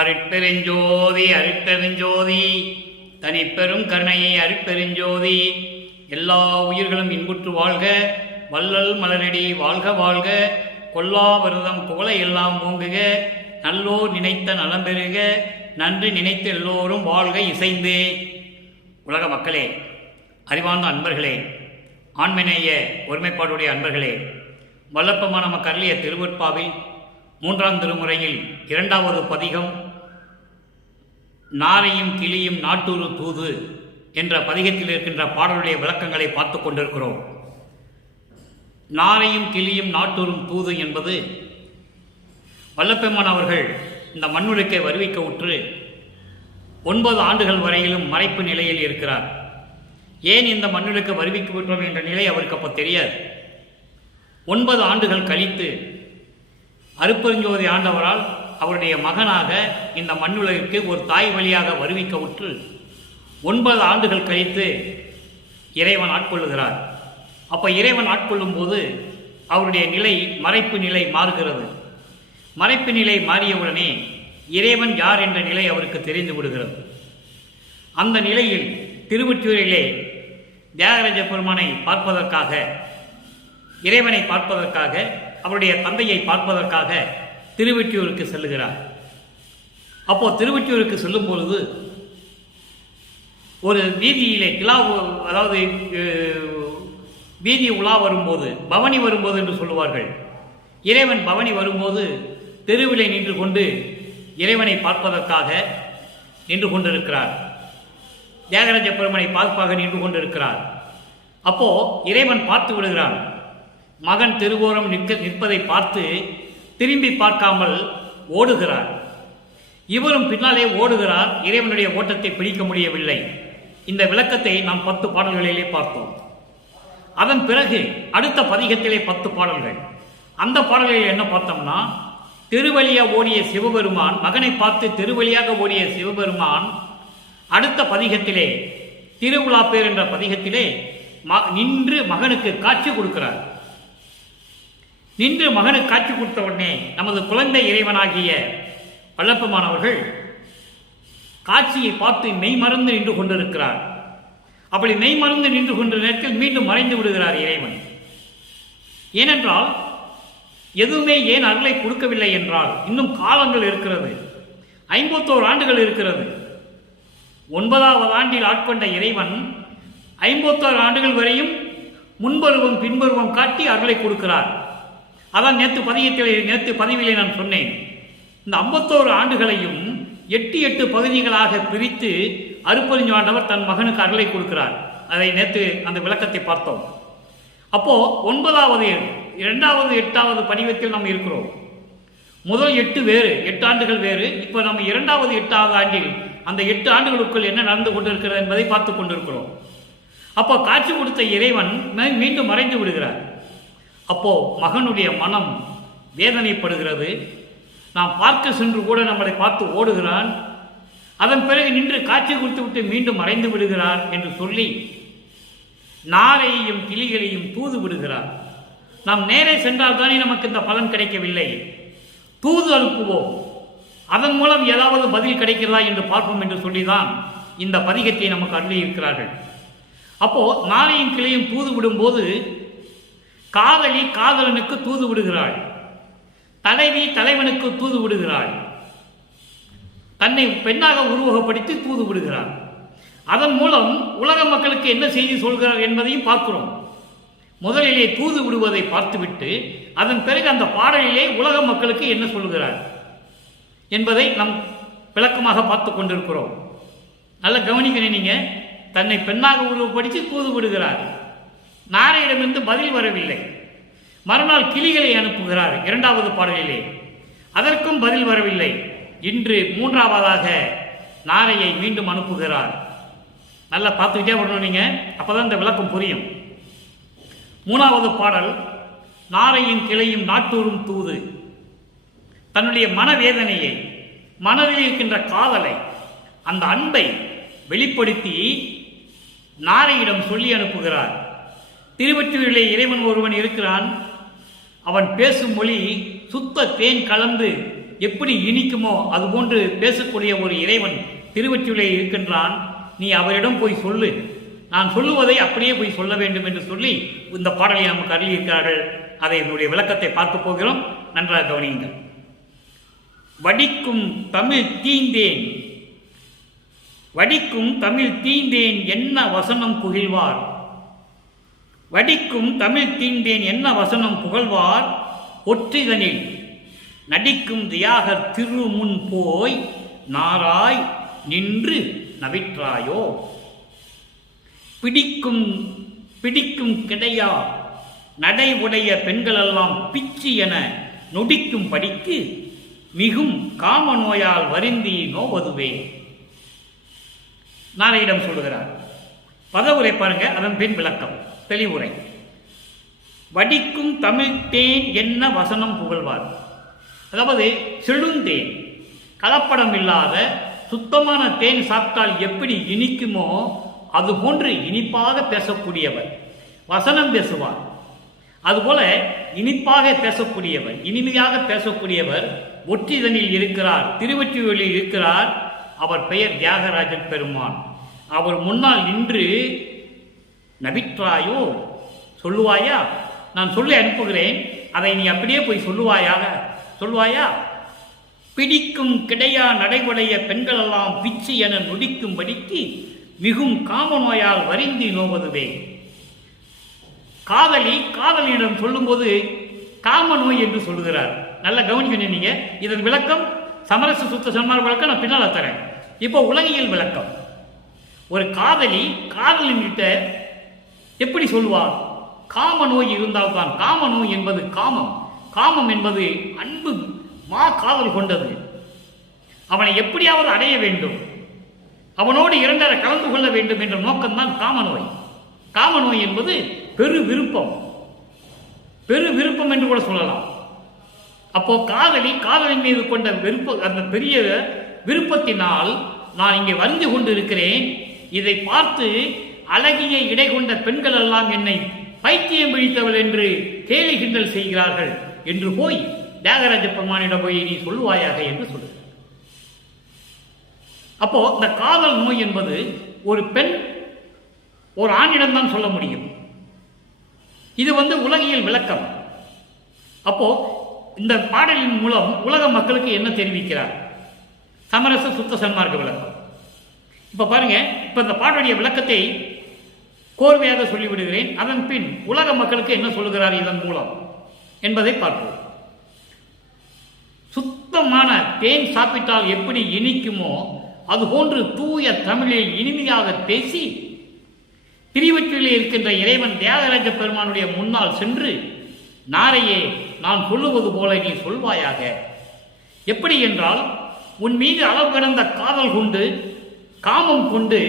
அருட்பெருஞ்சோதி அருட்பெருஞ்சோதி தனிப்பெரும் கருணையை அருட்பெருஞ்சோதி. எல்லா உயிர்களும் இன்புற்று வாழ்க, வள்ளல் மலரடி வாழ்க வாழ்க, கொல்லா விரதம் புகழை எல்லாம் ஓங்குக, நல்லோர் நினைத்த நலம் பெறுக, நன்றி நினைத்த எல்லோரும் வாழ்க இசைந்து. உலக மக்களே, அறிவார்ந்த அன்பர்களே, ஆண்மநேய ஒருமைப்பாடுடைய அன்பர்களே, வல்லப்பமான நமக்கு அருளிய திருவருட்பாவில் 3ஆம் திருமுறையில் 2வது பதிகம் நாரையும் கிளியும் நாட்டூரு தூது என்ற பதிகத்தில் இருக்கின்ற பாடலுடைய விளக்கங்களை பார்த்து கொண்டிருக்கிறோம். நாரையும் கிளியும் நாட்டூரும் தூது என்பது வல்லப்பெருமான் அவர்கள் இந்த மண்ணுலகை வருவிக்க உற்று 9 ஆண்டுகள் வரையிலும் மறைப்பு நிலையில் இருக்கிறார். ஏன் இந்த மண்ணுலகை வருவிக்க விட்டோம் என்ற நிலை அவருக்கு அப்போ தெரியாது. 9 ஆண்டுகள் கழித்து அருட்பெருஞ்சோதி ஆண்டவரால் அவருடைய மகனாக இந்த மண்ணுலகிற்கு ஒரு தாய் வழியாக வருவிக்க உற்று 9 ஆண்டுகள் கழித்து இறைவன் ஆட்கொள்ளுகிறார். அப்போ இறைவன் ஆட்கொள்ளும் போது அவருடைய நிலை மறைப்பு நிலை மாறுகிறது. மறைப்பு நிலை மாறியவுடனே இறைவன் யார் என்ற நிலை அவருக்கு தெரிந்து விடுகிறது. அந்த நிலையில் திருவொற்றியூரிலே தியாகராஜ பெருமானை பார்ப்பதற்காக, இறைவனை பார்ப்பதற்காக, அவருடைய தந்தையை பார்ப்பதற்காக திருவொற்றியூருக்கு செல்லுகிறார். அப்போ திருவொற்றியூருக்கு செல்லும் பொழுது ஒரு வீதியிலே அதாவது வீதி உலா வரும்போது, பவனி வரும்போது என்று சொல்லுவார்கள். இறைவன் பவனி வரும்போது தெருவிலே நின்று கொண்டு இறைவனை பார்ப்பதற்காக நின்று கொண்டிருக்கிறார். தியாகராஜ பெருமனை பார்ப்பாக நின்று கொண்டிருக்கிறார். அப்போ இறைவன் பார்த்து விடுகிறான். மகன் தெருவோரம் நிற்பதை பார்த்து திரும்பி பார்க்காமல் ஓடுகிறார். இவரும் பின்னாலே ஓடுகிறார். இறைவனுடைய ஓட்டத்தை பிடிக்க முடியவில்லை. இந்த விளக்கத்தை நாம் 10 பாடல்களிலே பார்த்தோம். அதன் பிறகு அடுத்த பதிகத்திலே 10 பாடல்கள். அந்த பாடல்களில் என்ன பார்த்தோம்னா, திருவழியாக ஓடிய சிவபெருமான், மகனை பார்த்து திருவழியாக ஓடிய சிவபெருமான் அடுத்த பதிகத்திலே, திருவிழாப்பேர் என்ற பதிகத்திலே நின்று மகனுக்கு காட்சி கொடுக்கிறார். நின்று மகனுக்கு காட்சி கொடுத்த உடனே நமது குழந்தை இறைவனாகிய வல்லப்பெருமானவர்கள் காட்சியை பார்த்து மெய்மறந்து நின்று கொண்டிருக்கிறார். அப்படி மெய்மறந்து நின்று கொண்ட நேரத்தில் மீண்டும் மறைந்து விடுகிறார் இறைவன். ஏனென்றால் எதுவுமே ஏன் அருளை கொடுக்கவில்லை என்றால் இன்னும் காலங்கள் இருக்கிறது. 51 ஆண்டுகள் இருக்கிறது. 9வது ஆண்டில் ஆட்கொண்ட இறைவன் 51 ஆண்டுகள் வரையும் முன்பருவம் பின்பருவம் காட்டி அருளை கொடுக்கிறார். அதான் நேற்று பதிவிலே நான் சொன்னேன். இந்த 51 ஆண்டுகளையும் 8 பகுதிகளாக பிரித்து அருட்பெருஞ்சாண்டவர் தன் மகனுக்கு அருளை கொடுக்கிறார். அதை நேற்று அந்த விளக்கத்தை பார்த்தோம். அப்போ 9வது 2வது 8வது படிவத்தில் நாம் இருக்கிறோம். முதல் 8 வேறு, 8 ஆண்டுகள் வேறு. இப்போ நம்ம 2வது 8வது ஆண்டில் அந்த 8 ஆண்டுகளுக்குள் என்ன நடந்து கொண்டிருக்கிறது என்பதை பார்த்து கொண்டிருக்கிறோம். அப்போ காட்சி கொடுத்த இறைவன் மீண்டும் மறைந்து விடுகிறார். அப்போ மகனுடைய மனம் வேதனைப்படுகிறது. நாம் பார்க்க சென்று கூட நம்மளை பார்த்து ஓடுகிறான். அதன் பிறகு நின்று காட்சி கொடுத்து விட்டு மீண்டும் மறைந்து விடுகிறார் என்று சொல்லி நாரையையும் கிளிகளையும் தூது விடுகிறார். நாம் நேரே சென்றால் தானே நமக்கு இந்த பலன் கிடைக்கவில்லை. தூது அனுப்புவோம், அதன் மூலம் ஏதாவது பதில் கிடைக்கிறதா என்று பார்ப்போம் என்று சொல்லிதான் இந்த பதிகத்தை நமக்கு அருளி இருக்கிறார்கள். அப்போ நாரையும் கிளையும் தூது விடும்போது காதலி காதலனுக்கு தூது விடுகிறாள், தலைவி தலைவனுக்கு தூது விடுகிறாள், தன்னை பெண்ணாக உருவகப்படுத்தி தூது விடுகிறார். அதன் மூலம் உலக மக்களுக்கு என்ன செய்தி சொல்கிறார் என்பதையும் பார்க்கிறோம். முதலிலே தூது விடுவதை பார்த்துவிட்டு அதன் பிறகு அந்த பாடலிலே உலக மக்களுக்கு என்ன சொல்கிறார் என்பதை நாம் விளக்கமாக பார்த்து கொண்டிருக்கிறோம். நல்ல கவனிக்கணும் நீங்க. தன்னை பெண்ணாக உருவப்படுத்தி தூது விடுகிறார். நாரையிடமிருந்து பதில் வரவில்லை. மறுநாள் கிளிகளை அனுப்புகிறார் 2வது பாடலிலே. அதற்கும் பதில் வரவில்லை. இன்று 3வதாக நாரையை மீண்டும் அனுப்புகிறார். நல்லா பார்த்துக்கிட்டே வரணும் நீங்க, அப்பதான் இந்த விளக்கம் புரியும். 3வது பாடல் நாரையும் கிளையும் நாட்டூரும் தூது. தன்னுடைய மனவேதனையை, மனதில் இருக்கின்ற காதலை, அந்த அன்பை வெளிப்படுத்தி நாரையிடம் சொல்லி அனுப்புகிறார். திருவொற்றியூரிலே இறைவன் ஒருவன் இருக்கிறான். அவன் பேசும் மொழி சுத்த தேன் கலந்து எப்படி இனிக்குமோ அதுபோன்று பேசக்கூடிய ஒரு இறைவன் திருவொற்றியூரிலே இருக்கின்றான். நீ அவரிடம் போய் சொல்லு, நான் சொல்லுவதை அப்படியே போய் சொல்ல வேண்டும் என்று சொல்லி இந்த பாடலை நமக்கு அருளியிருக்கிறார்கள். அதை என்னுடைய விளக்கத்தை பார்க்க போகிறோம். நன்றாக கவனியுங்கள். வடிக்கும் தமிழ் தீந்தேன், வடிக்கும் தமிழ் தீந்தேன் என்ன வசனம் புகழ்வார், வடிக்கும் தமிழ் தீந்தேன் என்ன வசனம் புகழ்வார், ஒற்றிதனில் நடிக்கும் தியாகர் திருமுன் போய் நாராய் நின்று நவிற்றாயோ, பிடிக்கும் பிடிக்கும் கிடையா நடை உடைய பெண்களெல்லாம் பிச்சு என நொடிக்கும் படிக்கு மிகும் காம நோயால் வருந்தி நோவதுவே. நாளையிடம் சொல்லுகிறார். பதவுரை பாருங்க, அதன் பின் விளக்கம் தெளிவுரை. வடிக்கும் தமிழ் தேன் என்ன வசனம் புகழ்வார், அதாவது செழுந்தேன், கலப்படம் இல்லாத சுத்தமான தேன் சாப்பிட்டால் எப்படி இனிக்குமோ அதுபோன்று இனிப்பாக பேசக்கூடியவர், வசனம் பேசுவார். அதுபோல இனிப்பாக பேசக்கூடியவர், இனிமையாக பேசக்கூடியவர் ஒற்றிதனில் இருக்கிறார், திருவொற்றியூரில் இருக்கிறார். அவர் பெயர் தியாகராஜன் பெருமான். அவர் முன்னால் நின்று நவிற்றாயோ, சொல்லுவாயா, நான் சொல்லி அனுப்புகிறேன், அதை நீ அப்படியே போய் சொல்லுவாயா. பிடிக்கும் கிடையா நடைமுடைய பெண்களெல்லாம் பிச்சு என நொடிக்கும்படிக்கு மிகும் காம நோயால் வருந்தி நோவதுவே. காதலியிடம் சொல்லும்போது காம நோய் என்று சொல்லுகிறார். நல்ல கவனிக்கணும் நீங்க. இதன் விளக்கம் சமரச சுத்த சன்மார்க்க விளக்கம் நான் பின்னால் தரேன். இப்போ உலகியல் விளக்கம். ஒரு காதலின் கிட்ட எப்படி சொல்வார், காம நோய் இருந்தால்தான். காம நோய் என்பது காமம் என்பது அன்பு மா காதல் கொண்டது. அவனை எப்படியாவது அடைய வேண்டும், அவனோடு இரண்டரை கலந்து கொள்ள வேண்டும் என்ற நோக்கம்தான் காமநோய். காமநோய் என்பது பெரு விருப்பம் என்று கூட சொல்லலாம். அப்போ காதலின் மீது கொண்ட அந்த பெரிய விருப்பத்தினால் நான் இங்கே வந்து கொண்டிருக்கிறேன், இதை பார்த்து அழகிய இடை கொண்ட பெண்கள் எல்லாம் என்னை பைத்தியம் பிடித்தவள் என்று கேலி கிண்டல் செய்கிறார்கள் என்று போய் தியாகராஜ பெருமானிடம் போய் நீ சொல்லுவாயாக என்று சொல்லுகிறார். அப்போ இந்த காதல் நோய் என்பது ஒரு பெண் ஒரு ஆணிடம் தான் சொல்ல முடியும். இது உலகியல் விளக்கம். அப்போ இந்த பாடலின் மூலம் உலக மக்களுக்கு என்ன தெரிவிக்கிறார், சமரச சுத்த சன்மார்க்க விளக்கம். இப்ப பாருங்க, இப்ப இந்த பாடலுடைய விளக்கத்தை கோர்வையாக சொல்லிவிடுகிறேன். அதன் பின் உலக மக்களுக்கு என்ன சொல்லுகிறார் இதன் மூலம் என்பதை பார்ப்போம். சுத்தமான தேன் சாப்பிட்டால் எப்படி இனிக்குமோ அதுபோன்று தூய தமிழில் இனிமையாக பேசி திருவொற்றியூரில் இருக்கின்ற இறைவன் தியாகராஜ பெருமானுடைய முன்னால் சென்று, நாரையே, நான் சொல்லுவது போல நீ சொல்வாயாக. எப்படி என்றால், உன் மீது அளவு கடந்த காதல் கொண்டு காமம் கொண்டு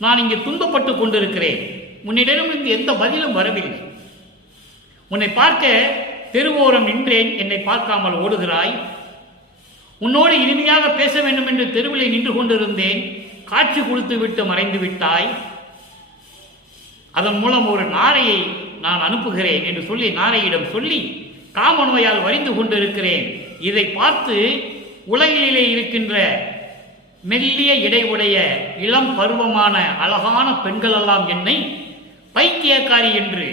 நான் இங்கே துன்பப்பட்டு கொண்டிருக்கிறேன். உன்னிடமிருந்து எந்த பதிலும் வரவில்லை. உன்னை பார்க்க தெருவோரம் நின்றேன், என்னை பார்க்காமல் ஓடுகிறாய். உன்னோடு இனிமையாக பேச வேண்டும் என்று தெருவில் நின்று கொண்டிருந்தேன், காட்சி கொடுத்து விட்டு மறைந்து விட்டாய். அதன் மூலம் ஒரு நாரையை நான் அனுப்புகிறேன் என்று சொல்லி நாரையிடம் சொல்லி காம நோயால் வரிந்து கொண்டிருக்கிறேன். இதை பார்த்து உலகிலே இருக்கின்ற மெல்லிய இடையுடைய இளம் பருவமான அழகான பெண்களெல்லாம் என்னை பைத்தியக்காரி என்று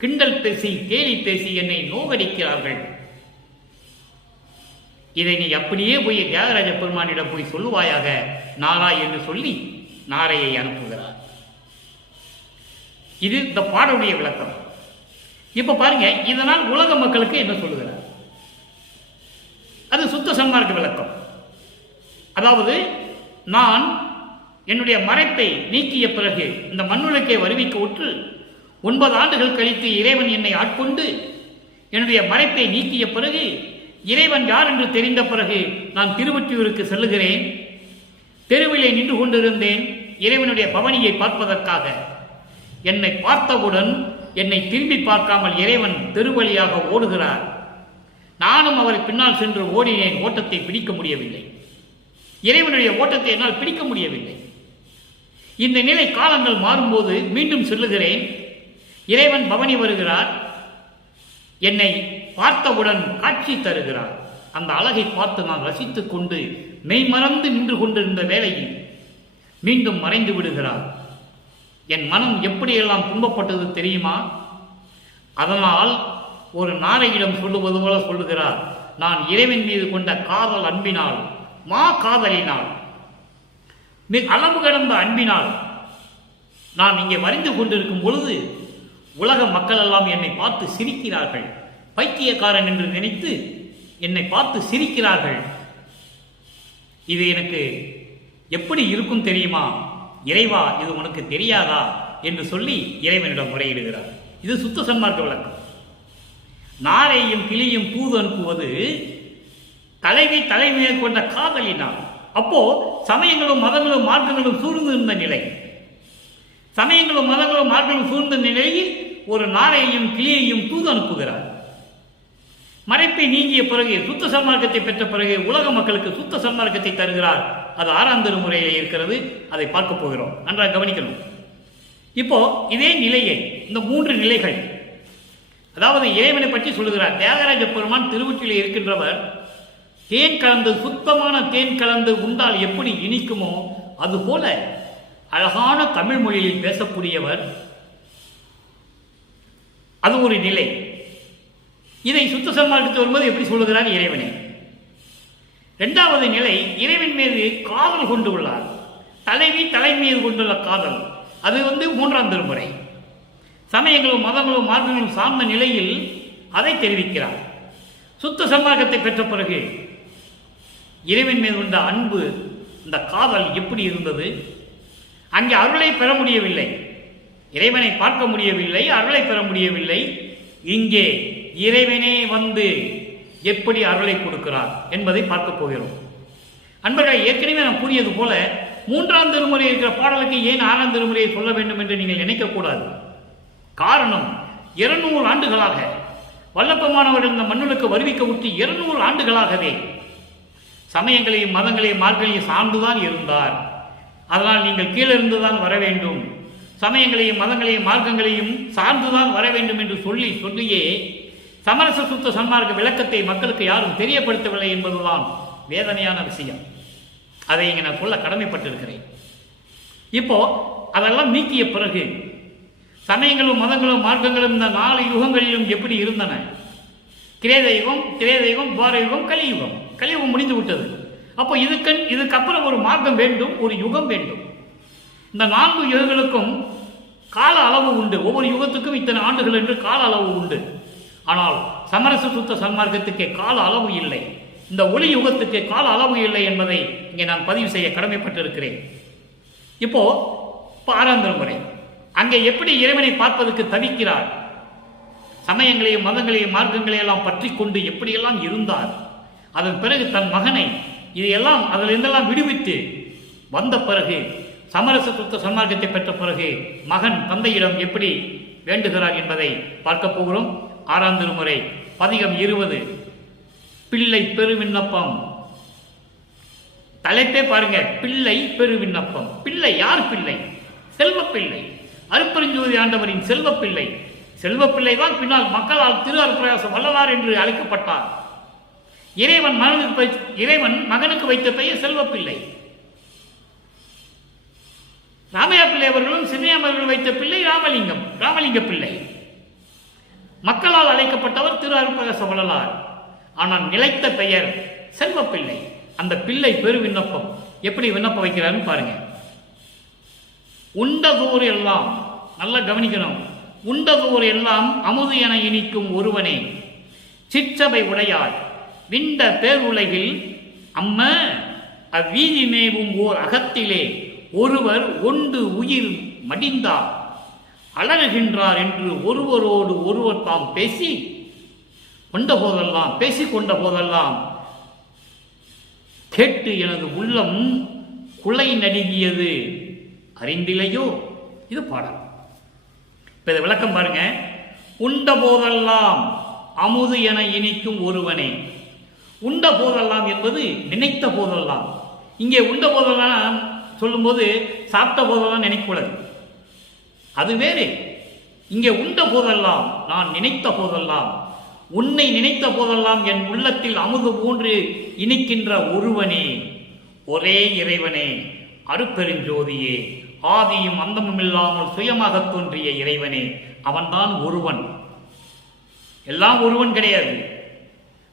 கிண்டல் பேசி கேலி பேசி என்னை நோகடிக்கிறார்கள். இதை நீ அப்படியே போய் தியாகராஜ பெருமானிடம் போய் சொல்லுவாயாக நாராய் என்று சொல்லி நாரையை அனுப்புகிறார். இது இந்த பாடலுடைய விளக்கம். இப்ப பாருங்க, இதனால் உலக மக்களுக்கு என்ன சொல்லுகிறார், அது சுத்த சன்மார்க்க விளக்கம். அதாவது, நான் என்னுடைய மறைப்பை நீக்கிய பிறகு இந்த மண்ணுலகை வருவிக்க உற்று 9 ஆண்டுகள் கழித்து இறைவன் என்னை ஆட்கொண்டு என்னுடைய மறைப்பை நீக்கிய பிறகு, இறைவன் யார் என்று தெரிந்த பிறகு நான் திருவொற்றியூருக்கு செல்லுகிறேன். தெருவிலே நின்று கொண்டிருந்தேன் இறைவனுடைய பவனியை பார்ப்பதற்காக. என்னை பார்த்தவுடன் என்னை திரும்பி பார்க்காமல் இறைவன் தெருவழியாக ஓடுகிறார். நானும் அவரை பின்னால் சென்று ஓடினேன். ஓட்டத்தை பிடிக்க முடியவில்லை. இறைவனுடைய ஓட்டத்தை என்னால் பிடிக்க முடியவில்லை. இந்த நிலை காலங்கள் மாறும்போது மீண்டும் செல்லுகிறேன். இறைவன் பவனி வருகிறார். என்னை பார்த்தவுடன் காட்சி தருகிறார். அந்த அழகை பார்த்து நான் ரசித்துக் கொண்டு மெய்மறந்து நின்று கொண்டிருந்த வேளையில் மீண்டும் மறைந்து விடுகிறார். என் மனம் எப்படியெல்லாம் துன்பப்பட்டது தெரியுமா? அதனால் ஒரு நாரையிடம் சொல்லுவது போல சொல்லுகிறார், நான் இறைவன் மீது கொண்ட காதல் அன்பினால், காதலினால், அளவு கடந்த அன்பினால் நான் இங்கே மறைந்து கொண்டிருக்கும் பொழுது உலக மக்கள் எல்லாம் என்னை பார்த்து சிரிக்கிறார்கள். பைத்தியக்காரன் என்று நினைத்து என்னை பார்த்து சிரிக்கிறார்கள். இது எனக்கு எப்படி இருக்கும் தெரியுமா? இறைவா, இது உனக்கு தெரியாதா என்று சொல்லி இறைவனிடம் முறையிடுகிறார். இது சுத்த சன்மார்க்க விளக்கம். நாரையும் கிளியும் தூது அனுப்புவது தலைமையை கொண்ட காதலினால். அப்போ சமயங்களும் மதங்களும் மார்க்கங்களும் சூழ்ந்து இருந்த நிலை, சமயங்களும் மதங்களும் மார்க்கங்களும் சூழ்ந்த நிலையில் ஒரு நாரையையும் கிளியையும் தூது அனுப்புகிறார். மறைப்பை நீங்கிய பிறகு, சுத்த சன்மார்க்கத்தை பெற்ற பிறகு உலக மக்களுக்கு சுத்த சன்மார்க்கத்தை தருகிறார். அது 6ஆம் திருமுறையில் இருக்கிறது. அதை பார்க்க போகிறோம். நன்றாக கவனிக்கணும். இப்போ இதே நிலையை, இந்த 3 நிலைகள், அதாவது இறைவனை பற்றி சொல்லுகிறார். தியாகராஜ பெருமான் திருவொற்றியில் இருக்கின்றவர் தேன் கலந்து, சுத்தமான தேன் கலந்து உண்டால் எப்படி இனிக்குமோ அதுபோல அழகான தமிழ் மொழியில் பேசக்கூடியவர். அது ஒரு நிலை. இதை சுத்த சன்மார்க்கத்தை வரும்போது எப்படி சொல்லுகிறார் இறைவனை. 2வது நிலை, இறைவன் மீது காதல் கொண்டு உள்ளார். தலை மீது கொண்டுள்ள காதல், அது 3ஆம் திருமுறை. சமயங்களும் மதங்களும் மார்க்கங்களும் சார்ந்த நிலையில் அதை தெரிவிக்கிறார். சுத்த சன்மார்க்கத்தை பெற்ற பிறகு இறைவன் மீது கொண்ட அன்பு, இந்த காதல் எப்படி இருந்தது? அங்கே அருளை பெற முடியவில்லை, இறைவனை பார்க்க முடியவில்லை, அருளை பெற முடியவில்லை. இங்கே இறைவனே வந்து எப்படி அருளை கொடுக்கிறார் என்பதை பார்க்க போகிறோம். அன்பர்களை, ஏற்கனவே நான் கூறியது போல 3ஆம் திருமுறை இருக்கிற பாடலுக்கு ஏன் 6ஆம் திருமுறையை சொல்ல வேண்டும் என்று நீங்கள் நினைக்கக்கூடாது. காரணம், 200 ஆண்டுகளாக வல்லப்பமானவர்கள் இந்த மண்ணுக்கு வருவிக்க விட்டு 200 ஆண்டுகளாகவே சமயங்களையும் மதங்களையும் மார்க்கங்களையும் சார்ந்துதான் இருந்தார். அதனால் நீங்கள் கீழிருந்துதான் வர வேண்டும், சமயங்களையும் மதங்களையும் மார்க்கங்களையும் சார்ந்துதான் வர வேண்டும் என்று சொல்லியே சமரச சுத்த சன்மார்க்க விளக்கத்தை மக்களுக்கு யாரும் தெரியப்படுத்தவில்லை என்பதுதான் வேதனையான விஷயம். அதை இங்கே நான் சொல்ல கடமைப்பட்டிருக்கிறேன். இப்போ அதெல்லாம் நீக்கிய பிறகு சமயங்களும் மதங்களும் மார்க்கங்களும் இந்த 4 யுகங்களிலும் எப்படி இருந்தன? கிரேத யுகம், திரேத யுகம், துவார யுகம், கலியுகம். கலியுகம் முடிந்து விட்டது. அப்போ இதுக்கப்புறம் ஒரு மார்க்கம் வேண்டும், ஒரு யுகம் வேண்டும். இந்த 4 யுகங்களுக்கும் கால அளவு உண்டு. ஒவ்வொரு யுகத்துக்கும் இத்தனை ஆண்டுகள் என்று கால அளவு உண்டு. ஆனால் சமரச சுத்த சன்மார்க்கத்துக்கு கால அளவு இல்லை, இந்த ஒளி யுகத்துக்கு கால அளவு இல்லை என்பதை இங்கே நான் பதிவு செய்ய கடமைப்பட்டிருக்கிறேன். இப்போ 6ஆம் திருமுறை, அங்கே எப்படி இறைவனை பார்ப்பதற்கு தவிக்கிறார், சமயங்களையும் மதங்களையும் மார்க்கங்களையும் எல்லாம் பற்றி கொண்டு எப்படியெல்லாம் இருந்தார். அதன் பிறகு தன் மகனை இதையெல்லாம் அதிலிருந்தெல்லாம் விடுவித்து வந்த பிறகு, சமரச சுத்த சன்மார்க்கத்தை பெற்ற பிறகு மகன் தந்தையிடம் எப்படி வேண்டுகிறார் என்பதை பார்க்க போகிறோம். 6ஆம் திருமுறை பதிகம் 20, பிள்ளை பெருவிண்ணப்பம். தலைப்பே பாருங்க, பிள்ளை பெருவிண்ணப்பம். பிள்ளை யார்? பிள்ளை செல்வப்பிள்ளை, அருட்பெருஞ்சோதி ஆண்டவரின் செல்வப்பிள்ளை. செல்வப்பிள்ளை தான் பின்னால் மக்களால் திரு அருட்பிரகாச வள்ளலார் என்று அழைக்கப்பட்டார். இறைவன் மகனுக்கு வைத்த பெயர் செல்வப்பிள்ளை. ராமையா பிள்ளை அவர்களும் சின்னையாமர்கள் வைத்த பிள்ளை ராமலிங்க பிள்ளை. மக்களால் அழைக்கப்பட்டவர் திரு அருட்பிரகாச வள்ளலார். ஆனால் நிலைத்த பெயர் செல்வப்பிள்ளை. அந்த பிள்ளை பெரு விண்ணப்பம் எப்படி விண்ணப்பம் வைக்கிறாருன்னு பாருங்க. உண்டதோர் எல்லாம், நல்லா கவனிக்கணும், உண்டதோர் எல்லாம் அமுது என இனிக்கும் ஒருவனே சிற்றபை உடையாய் விண்ட பேருலகில் அம்ம அவ்வீதி மேவும் ஓர் அகத்திலே ஒருவர் ஒன்று உயிர் மடிந்தார் அழகுகின்றார் என்று ஒருவரோடு ஒருவர் தாம் பேசி கொண்ட போதெல்லாம், பேசிக்கொண்ட போதெல்லாம் கேட்டு எனது உள்ளம் குலை நடுங்கியது அறிந்திலையோ. இது பாடல். இப்ப இதை விளக்கம் பாருங்க. உண்ட போதெல்லாம் அமுது என இனிக்கும் ஒருவனே. உண்ட போதெல்லாம் என்பது நினைத்த போதெல்லாம். இங்கே உண்ட போதெல்லாம் சொல்லும்போது சாப்பிட்ட போதெல்லாம் நினைக்கூடாது, அது வேறு. இங்கே உண்ட போதெல்லாம், நான் நினைத்த போதெல்லாம் உன்னை நினைத்த போதெல்லாம் என் உள்ளத்தில் அமுது போன்று இனிக்கின்ற ஒருவனே, ஒரே இறைவனே, அருட்பெருஞ்சோதியே, ஆதியும் அந்தமும் இல்லாமல் சுயமாக தோன்றிய இறைவனே. அவன்தான் ஒருவன். எல்லாம் ஒருவன் கிடையாது.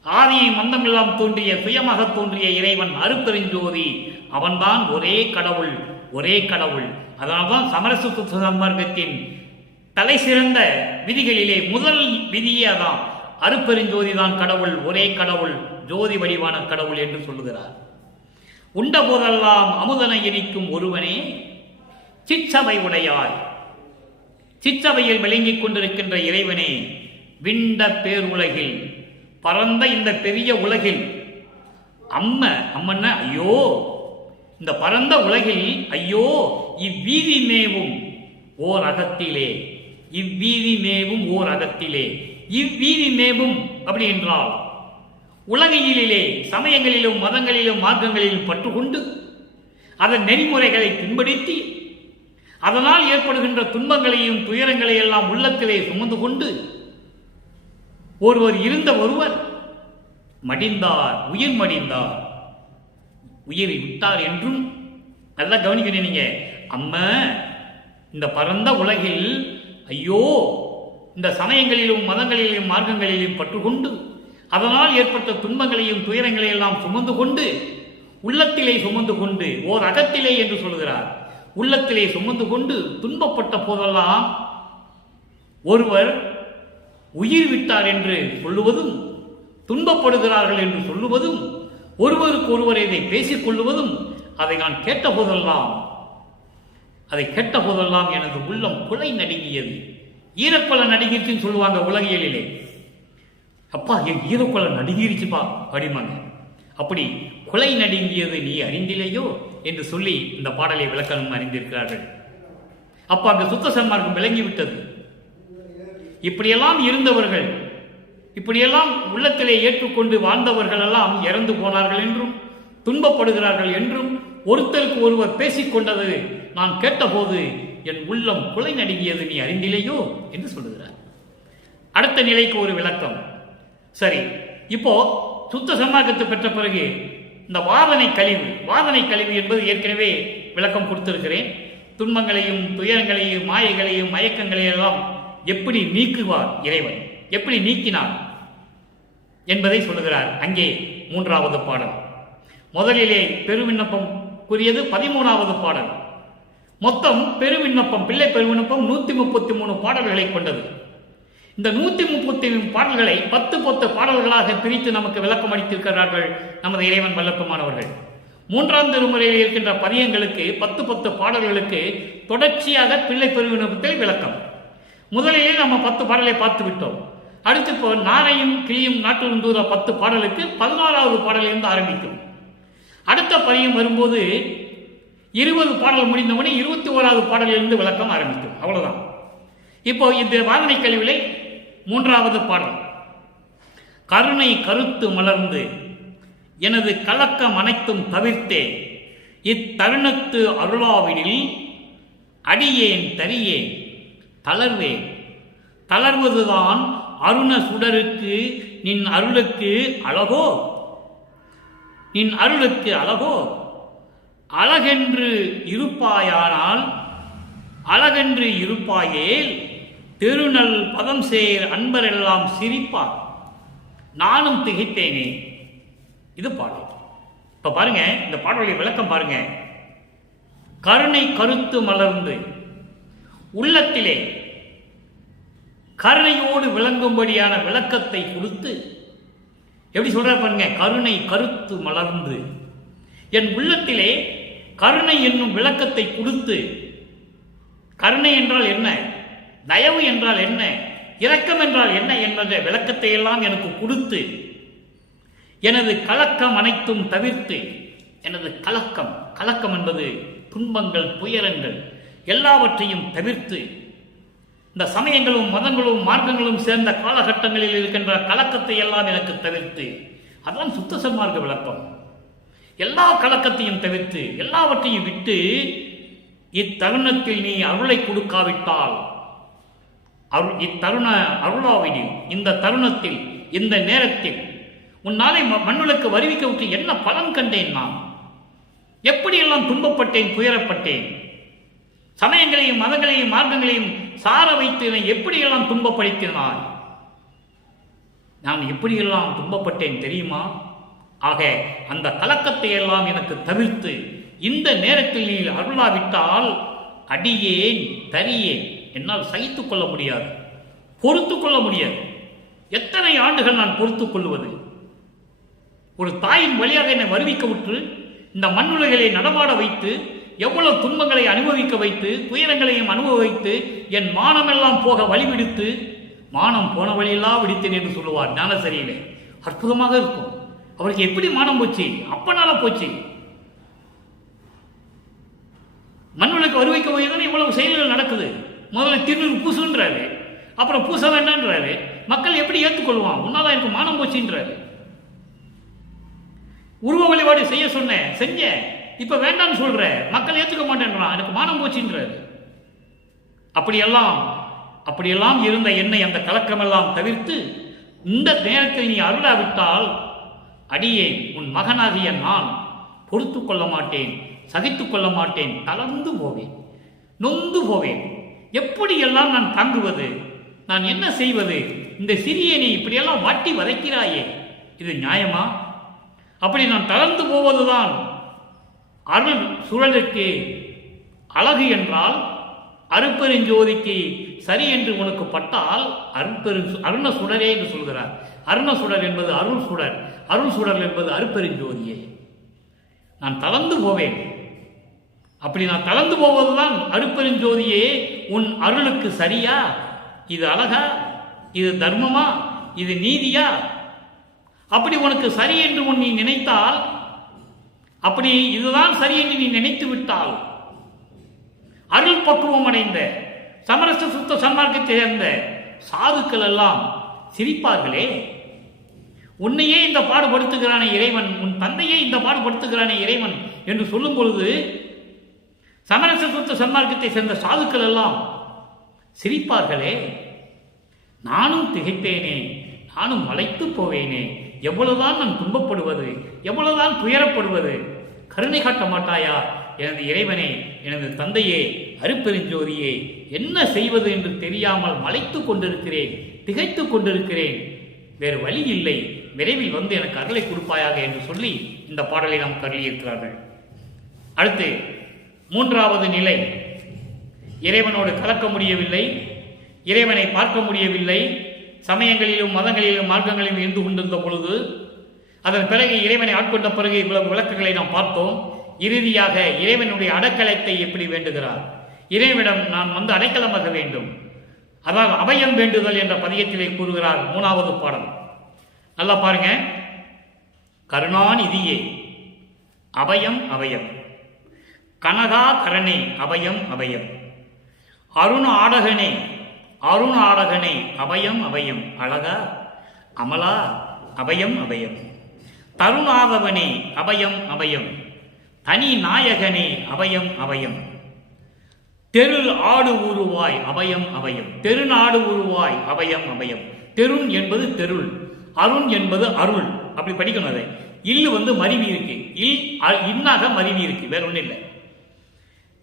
ஆதியும் அந்தமில்லாம் தோன்றிய சுயமாக தோன்றிய இறைவன் அருட்பெருஞ்சோதி. அவன்தான் ஒரே கடவுள், ஒரே கடவுள். அதனால்தான் சமரச சன்மார்க்கத்தின் தலை சிறந்த விதிகளிலே முதல் விதியே அதான். அருட்பெருஞ்சோதி தான் கடவுள், ஒரே கடவுள், ஜோதி வடிவான கடவுள் என்று சொல்லுகிறார். உண்ட போதெல்லாம் அமுதனை எரிக்கும் ஒருவனே, சிற்சபை உடையாய், சிற்சபையில் விளங்கிக் கொண்டிருக்கின்ற இறைவனே, விண்ட பேருலகில், பரந்த இந்த பெரிய உலகில், அம்மன்ன ஐயோ, இந்த பரந்த உலகில் ஐயோ, இவ்வீதி மேவும் ஓர் அகத்திலே, இவ்வீதி மேவும் ஓர் அகத்திலே. இவ்வீதி மேவும் அப்படி என்றால் உலகியலிலே சமயங்களிலும் மதங்களிலும் மார்க்கங்களிலும் பற்றுக்கொண்டு அதன் நெறிமுறைகளை பின்படுத்தி அதனால் ஏற்படுகின்ற துன்பங்களையும் துயரங்களை எல்லாம் உள்ளத்திலே சுமந்து கொண்டு ஒருவர் இருந்த ஒருவர் மடிந்தார், உயிர் மடிந்தார், உயிரை விட்டார் என்றும் நல்லா கவனிக்கணும் நீங்க. அம்மா, இந்த பரந்த உலகில் ஐயோ, இந்த சமயங்களிலும் மதங்களிலும் மார்க்கங்களிலும் பற்றுக்கொண்டு அதனால் ஏற்பட்ட துன்பங்களையும் துயரங்களை எல்லாம் சுமந்து கொண்டு உள்ளத்திலே சுமந்து கொண்டு ஓர் அகத்திலே என்று சொல்கிறார். உள்ளத்திலே சுமந்து கொண்டு துன்பப்பட்ட போதெல்லாம் ஒருவர் உயிர் விட்டார் என்று சொல்லுவதும், துன்பப்படுகிறார்கள் என்று சொல்லுவதும், ஒருவருக்கு ஒருவர் இதை பேசிக் கொள்ளுவதும், அதை நான் கேட்ட போதெல்லாம் எனது உள்ளம் குலை நடுங்கியது. ஈரக்குலை நடுங்கிருச்சுன்னு சொல்லுவாங்க உலகியலிலே. அப்பா, என் ஈரக்குலை நடுங்கிருச்சுப்பா அப்படிமாங்க. அப்படி குலை நடுங்கியது நீ அறிந்திலேயோ என்று சொல்லி இந்த பாடலை விளக்கணும் அறிந்திருக்கிறார்கள். அப்ப அங்கு சுத்த சன்மார்க்கம் விளங்கிவிட்டது. இப்படியெல்லாம் இருந்தவர்கள், இப்படியெல்லாம் உள்ளத்திலே ஏற்றுக்கொண்டு வாழ்ந்தவர்கள் எல்லாம் இறந்து போனார்கள் என்றும் துன்பப்படுகிறார்கள் என்றும் ஒருத்தருக்கு ஒருவர் பேசிக்கொண்டது நான் கேட்டபோது என் உள்ளம் குலை நடுங்கியது நீ அறிந்திலேயோ என்று சொல்லுகிறார். அடுத்த நிலைக்கு ஒரு விளக்கம். சரி, இப்போ சுத்த சன்மார்க்கத்தை பெற்ற பிறகு இந்த வாதனை கழிவு என்பது ஏற்கனவே விளக்கம் கொடுத்திருக்கிறேன். துன்பங்களையும் துயரங்களையும் மாயைகளையும் மயக்கங்களையும் எல்லாம் எப்படி நீக்குவார் இறைவன், எப்படி நீக்கினார் என்பதை சொல்லுகிறார். அங்கே 3வது பாடல். முதலிலே பெருவிண்ணப்பம் கூறியது 13வது பாடல். மொத்தம் பெருவிண்ணப்பம், பிள்ளை பெருவிண்ணப்பம் 133 பாடல்களை கொண்டது. இந்த 133 பாடல்களை 10 பாடல்களாக பிரித்து நமக்கு விளக்கம் அளித்திருக்கிறார்கள் நமது இறைவன் வல்லப்பமானவர்கள். 3ஆம் திருமுறையில் இருக்கின்ற பதியங்களுக்கு 10 பாடல்களுக்கு தொடர்ச்சியாக பிள்ளை பெருவிண்ணப்பத்தில் விளக்கம். முதலிலே நம்ம 10 பாடலை பார்த்து விட்டோம். அடுத்து இப்போ நாரையும் கிளியும் நாட்டு தூர 10 பாடலுக்கு 14வது பாடலிலிருந்து ஆரம்பிக்கும். அடுத்த பதியம் வரும்போது 20 பாடல் முடிந்தவுடனே 21வது பாடலிலிருந்து விளக்கம் ஆரம்பிக்கும். அவ்வளவுதான். இப்போ இந்த வாதனை கழிவிலை 3வது பாடல். கருணை கருத்து மலர்ந்து எனது கலக்கம் அனைத்தும் தவிர்த்தே இத்தருணத்து அருளாவிடில் அடியேன் தரியேன் தளர்வேன். தளர்வதுதான் அருண சுடருக்கு நின் அருளுக்கு அழகோ, நின் அருளுக்கு அழகோ. அழகென்று இருப்பாயானால் அழகென்று இருப்பாயேல் திருநல் பதம் சேர் அன்பரெல்லாம் சிரிப்பார், நானும் திகைத்தேனே. இது பாடல். இப்ப பாருங்க, இந்த பாடலுடைய விளக்கம் பாருங்க. கருணை கருத்து மலர்ந்து, உள்ளத்திலே கருணையோடு விளங்கும்படியான விளக்கத்தை கொடுத்து, எப்படி சொல்ற பாருங்க, கருணை கருத்து மலர்ந்து என் உள்ளத்திலே கருணை என்னும் விளக்கத்தை கொடுத்து. கருணை என்றால் என்ன, தயவு என்றால் என்ன, இரக்கம் என்றால் என்ன என்ற விளக்கத்தை எல்லாம் எனக்கு கொடுத்து, எனது கலக்கம் அனைத்தும் தவிர்த்து, எனது கலக்கம் என்பது துன்பங்கள் துயரங்கள் எல்லாவற்றையும் தவிர்த்து, இந்த சமயங்களும் மதங்களும் மார்க்கங்களும் சேர்ந்த காலகட்டங்களில் இருக்கின்ற கலக்கத்தை எல்லாம் எனக்கு தவிர்த்து, அதான் சுத்த சன்மார்க்க விளக்கம். எல்லா கலக்கத்தையும் தவிர்த்து எல்லாவற்றையும் விட்டு, இத்தருணத்தில் நீ அருளை கொடுக்காவிட்டால், இத்தருண அருளாவிடில், இந்த தருணத்தில் இந்த நேரத்தில் உன்னாலே மண்ணுலக்கு வருவிக்க விட்டு என்ன பலன் கண்டேன்? நான் எப்படியெல்லாம் துன்பப்பட்டேன், துயரப்பட்டேன். சமயங்களையும் மதங்களையும் மார்க்கங்களையும் சார வைத்து எப்படியெல்லாம் துன்பப்படுத்தினாய். நான் எப்படியெல்லாம் துன்பப்பட்டேன் தெரியுமா? ஆக அந்த கலக்கத்தை எல்லாம் எனக்கு தவிர்த்து இந்த நேரத்தில் நீ அருளாவிட்டால் அடியேன் தரியேன், என்னால் சகித்துக் கொள்ள முடியாது, பொறுத்து கொள்ள முடியாது. எத்தனை ஆண்டுகள் நான் பொறுத்துக் கொள்வது? ஒரு தாயின் வழியாக என்னை வருவிக்க விட்டு இந்த மண்ணுலகளை நடமாட வைத்து எவ்வளவு துன்பங்களை அனுபவிக்க வைத்து துயரங்களையும் அனுபவித்து என் மானமெல்லாம் போக வழிவிடுத்து, மானம் போன வழியெல்லாம் விடுத்தேன் என்று சொல்லுவார் ஞானசரியிலே. அற்புதமாக இருக்கும். அவருக்கு எப்படி மானம் போச்சு? அப்பனால போச்சு. மண்ணுலக்கு வருவிக்க போய் தான் இவ்வளவு செயல்கள் நடக்குது. முதல்ல திருநூறு பூசுன்றாரு, அப்புறம் பூச வேண்டான்றாரு. மக்கள் எப்படி ஏற்றுக்கொள்வான்? உன்னால எனக்கு மானம் போச்சுன்றாரு. உருவ வழிபாடு செய்ய சொன்னேன், செஞ்ச, இப்ப வேண்டாம்னு சொல்ற, மக்கள் ஏற்றுக்க மாட்டேன்றான், எனக்கு மானம் போச்சுன்றாரு. அப்படியெல்லாம் இருந்த என்னை அந்த கலக்கமெல்லாம் தவிர்த்து இந்த நேரத்தில் நீ அருளாவிட்டால் அடியே உன் மகனாகிய நான் பொறுத்து கொள்ள மாட்டேன், சகித்துக் கொள்ள மாட்டேன், தளர்ந்து போவேன், நொந்து போவேன். எப்படியெல்லாம் நான் தாங்குவது? நான் என்ன செய்வது? இந்த சிறியனை இப்படியெல்லாம் வாட்டி வதைக்கிறாயே, இது நியாயமா? அப்படி நான் தளர்ந்து போவதுதான் அருள் சுழலுக்கு அழகு என்றால், அருட்பெருஞ்சோதிக்கு சரி என்று உனக்கு பட்டால் அருண சுடரே என்று சொல்கிறார். அருண சுடர் என்பது அருள் சுடர், அருள் சுடர் என்பது அருட்பெருஞ்சோதியே. நான் தளர்ந்து போவேன். அப்படி நான் தளர்ந்து போவதுதான் அருட்பெருஞ்சோதியே உன் அருளுக்கு சரியா? இது அழகா? இது தர்மமா? இது நீதியா? அப்படி உனக்கு சரி என்று நீ நினைத்தால், அப்படி இதுதான் சரி என்று நீ நினைத்து விட்டால், அருள் பக்குவம் அடைந்த சமரச சுத்த சன்மார்க்கத்தை சேர்ந்த சாதுக்கள் எல்லாம் சிரிப்பார்களே. உன்னையே இந்த பாடுபடுத்துகிறானே இறைவன், உன் தந்தையே இந்த பாடுபடுத்துகிறானே இறைவன் என்று சொல்லும் பொழுது சமரச சுத்த சன்மார்க்கத்தை சேர்ந்த சாதுக்கள் எல்லாம் சிரிப்பார்களே. நானும் திகைப்பேனே, நானும் மலைத்து போவேனே. எவ்வளவுதான் நான் துன்பப்படுவது, எவ்வளவுதான் துயரப்படுவது? கருணை காட்ட மாட்டாயா எனது இறைவனே, எனது தந்தையே, அருட்பெருஞ்சோதியே? என்ன செய்வது என்று தெரியாமல் மலைத்து கொண்டிருக்கிறேன், திகைத்து கொண்டிருக்கிறேன். வேறு வழி இல்லை, விரைவில் வந்து எனக்கு அருளை கொடுப்பாயாக என்று சொல்லி இந்த பாடலை நாம் கருதியிருக்கிறார்கள். அடுத்து மூன்றாவது நிலை, இறைவனோடு கலக்க முடியவில்லை, இறைவனை பார்க்க முடியவில்லை, சமயங்களிலும் மதங்களிலும் மார்க்கங்களிலும் இருந்து கொண்டிருந்த பொழுது, அதன் பிறகு இறைவனை ஆட்கொண்ட பிறகு இவ்வளவு விளக்கங்களை நாம் பார்த்தோம். இறுதியாக இறைவனுடைய அடக்கலத்தை எப்படி வேண்டுகிறார்? இறைவனிடம் நான் வந்து அடைக்கலமாக வேண்டும், அதாவது அபயம் வேண்டுதல் என்ற பதியத்திலே கூறுகிறார். மூணாவது பாடல் நல்லா பாருங்க. கருணாநிதியே அபயம் அபயம், கனகா கரணே அபயம் அபயம், அருண் ஆடகனே அருண் ஆடகனே அபயம் அபயம், அழகா அமலா அபயம் அபயம், தருணாதவனே அபயம் அபயம், தனி நாயகனே அபயம் அபயம், தெரு ஆடு உருவாய் அபயம் அபயம், தெருநாடு உருவாய் அபயம் அபயம். தெருண் என்பது தெருள், அருண் என்பது அருள். அப்படி படிக்கணும். அதை இல்லு வந்து மருவி இருக்கு, இன்னாக மருவி இருக்கு, வேற ஒன்றும் இல்லை.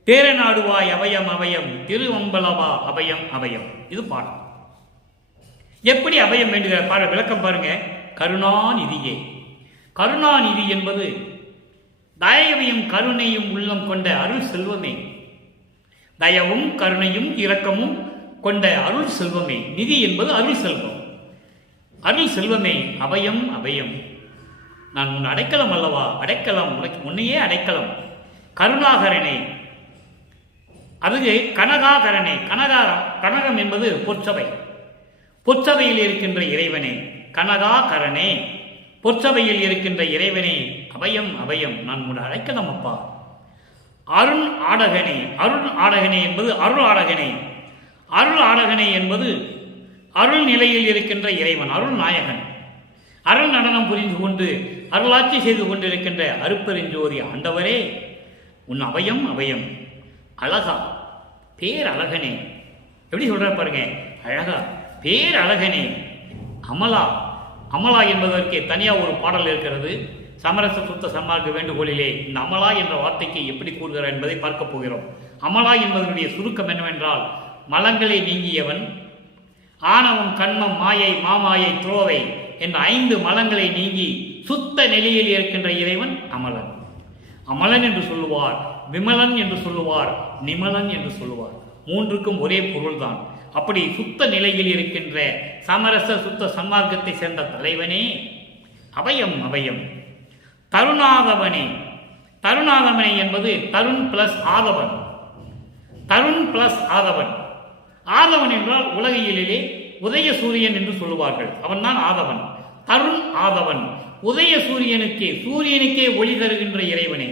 தேரநாடுவாய் அபயம் அபயம், திருவம்பலவா அபயம் அபயம். இது பாடம். எப்படி அபயம் வேண்டுகிற பாட விளக்கம் பாருங்க. கருணாநிதியே, கருணாநிதி என்பது தயவையும் கருணையும் உள்ளம் கொண்ட அருள் செல்வமே. தயவும் கருணையும் இரக்கமும் கொண்ட அருள் செல்வமே. நிதி என்பது அருள் செல்வம். அருள் செல்வமே அபயம் அபயம். நான் உன் அடைக்கலம் அல்லவா? அடைக்கலம், உனக்கு முன்னையே அடைக்கலம். கருணாகரனே, அது கனகாகரனே. கனகம் என்பது பொற்சபை. பொற்சபையில் இருக்கின்ற இறைவனே கனகாகரனே, பொற்சபையில் இருக்கின்ற இறைவனே அபயம் அபயம், நான் உன் அடைக்கலம் அப்பா. அருண் ஆடகனே, அருள் ஆடகனே என்பது அருள் ஆடகனே. அருள் ஆடகனே என்பது அருள் நிலையில் இருக்கின்ற இறைவன், அருள் நாயகன். அருள் நடனம் புரிந்து கொண்டு அருளாட்சி செய்து கொண்டிருக்கின்ற அருட்பெருஞ்சோதி ஆண்டவரே, உன் அபயம் அபயம். அழகா பேரழகனே, எப்படி சொல்ற பாருங்க, அழகா பேரழகனே. அமலா அமலா என்பதற்கு தனியாக ஒரு பாடல் இருக்கிறது. சமரச சுத்த சன்மார்க்க வேண்டுகோளிலே இந்த அமலா என்ற வார்த்தைக்கு எப்படி கூறுகிறார் என்பதை பார்க்க போகிறோம். அமலா என்பதனுடைய சுருக்கம் என்னவென்றால், மலங்களை நீங்கியவன், ஆணவம், கண்மம், மாயை, மாமாயை, துரோவை என்ற 5 மலங்களை நீங்கி சுத்த நிலையில் இருக்கின்ற இறைவன் அமலன். அமலன் என்று சொல்லுவார், விமலன் என்று சொல்லுவார், நிமலன் என்று சொல்லுவார். 3க்கும் ஒரே பொருள்தான். அப்படி சுத்த நிலையில் இருக்கின்ற சமரச சுத்த சன்மார்க்கத்தை சேர்ந்த தலைவனே, அபயம் அபயம். தருணாதவனே, தருணாதவனே என்பது தருண் பிளஸ் ஆதவன். தருண் பிளஸ் ஆதவன். ஆதவன் என்றால் உலகியலிலே உதய சூரியன் என்று சொல்லுவார்கள், அவன்தான் ஆதவன். தருண் ஆதவன், உதய சூரியனுக்கே ஒளி தருகின்ற இறைவனே.